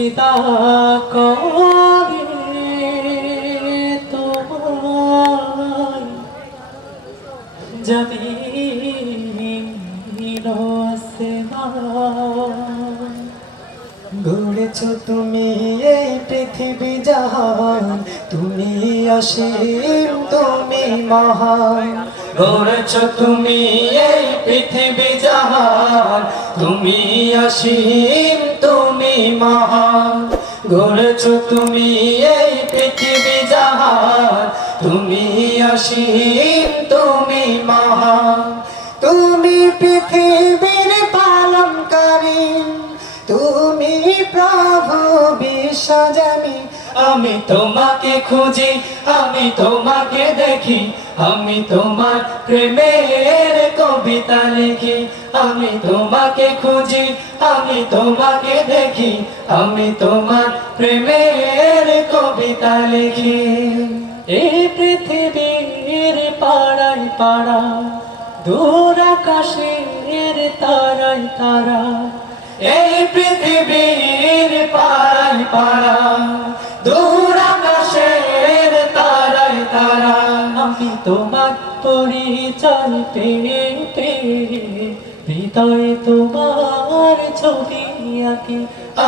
সিজদা করে তোমায় জমিন আসমান। গড়েছ তুমি এই পৃথিবী জাহান, তুমি অসীম তুমি মহান। গড়েছ তুমি এই পৃথিবী জাহান, তুমি অসীম তুমি মহান। গড়েছ তুমি এই পৃথিবী জাহান, তুমি অসীম তুমি মহান। তুমি পৃথিবীর পালনকারী, তুমি প্রভু বিশ্বজনী। আমি তোমাকে খুঁজি, আমি তোমাকে দেখি, আমি তোমার প্রেমের কবিতা লিখি। আমি তোমাকে খুঁজি, আমি তোমাকে দেখি, আমি তোমার প্রেমের কবিতা লিখি। এই পৃথিবীর পাড়ায় পাড়া, দূর আকাশের তারায় তারা। এই পৃথিবীর পাড়ায় পাড়া, দূর আকাশের তারায় তারা। আমি তোমার পরিচয় পেয়ে পেয়ে হৃদয়ে তোমার ছবি আঁকি।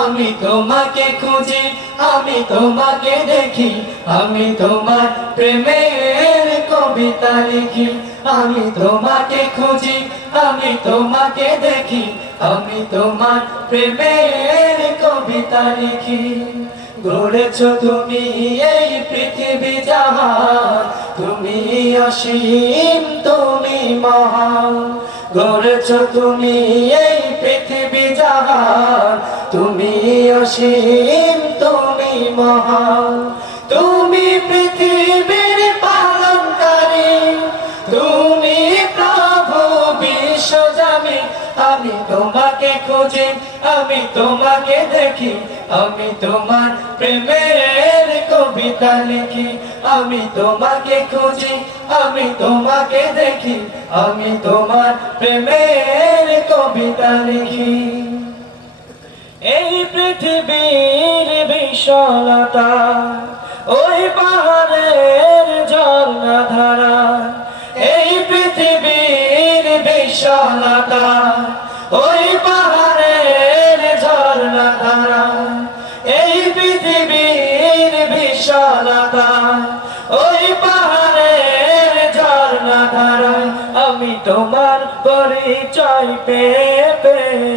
আমি তোমাকে খুঁজি, আমি তোমাকে দেখি, আমি তোমার প্রেমের কবিতা লিখি। আমি তোমাকে খুঁজি, আমি তোমাকে দেখি, আমি তোমার প্রেমের কবিতা লিখি। গড়েছ তুমি এই পৃথিবী জাহান, তুমি অসীম তুমি মহান। গড়েছ তুমি এই পৃথিবী জাহান, তুমি অসীম তুমি মহান। তুমি পৃথিবীর পালনকারী, তুমি প্রভু বিশ্বজনী। আমি তোমাকে খুঁজি, আমি তোমাকে দেখি, আমি তোমার প্রেমের কবিতা লিখি। আমি তোমাকে খুঁজি, আমি তোমাকে দেখি, আমি তোমার প্রেমের কবিতা লিখি। এই পৃথিবীর বিশালতা, ওই পাহাড়ের ঝর্ণা ধারা। এই পৃথিবীর বিশালতা, ওই পাহাড়ের ঝর্ণা ধারা। এই পৃথিবীর বিশালতা, ওই পাহাড়ের ঝর্ণা ধারা। আমি তোমার পরিচয় পেয়ে পেয়ে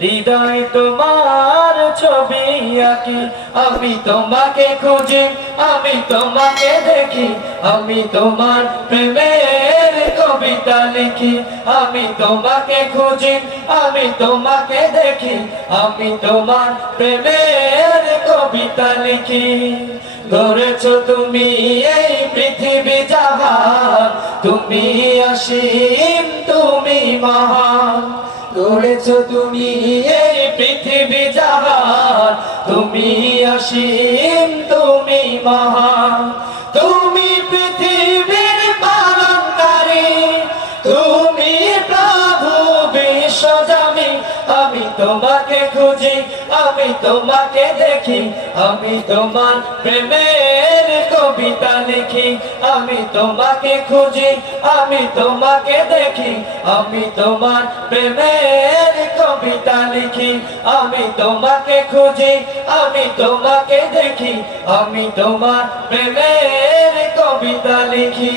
হৃদয় তোমার ছবি আঁকি। আমি তোমাকে খুঁজি, আমি তোমাকে দেখি, আমি তোমার প্রেমের কবিতা লিখি। আমি তোমাকে খুঁজি, আমি তোমাকে দেখি, আমি তোমার প্রেমের কবিতা লিখি। গড়েছ তুমি এই পৃথিবী জাহান, তুমি অসীম তুমি মহান। গড়েছ তুমি এই পৃথিবী জাহান, তুমি অসীম তুমি মহান। তুমি পৃথিবীর পালনকারী, তুমি প্রভু বিশ্বজনী। আমি তোমাকে খুঁজি, আমি তোমাকে দেখি, আমি তোমার প্রেমের কবিতা লিখি। আমি তোমাকে খুঁজি, আমি তোমাকে দেখি, আমি তোমার প্রেমের কবিতা লিখি। আমি তোমাকে খুঁজি, আমি তোমাকে দেখি, আমি তোমার প্রেমের কবিতা লিখি।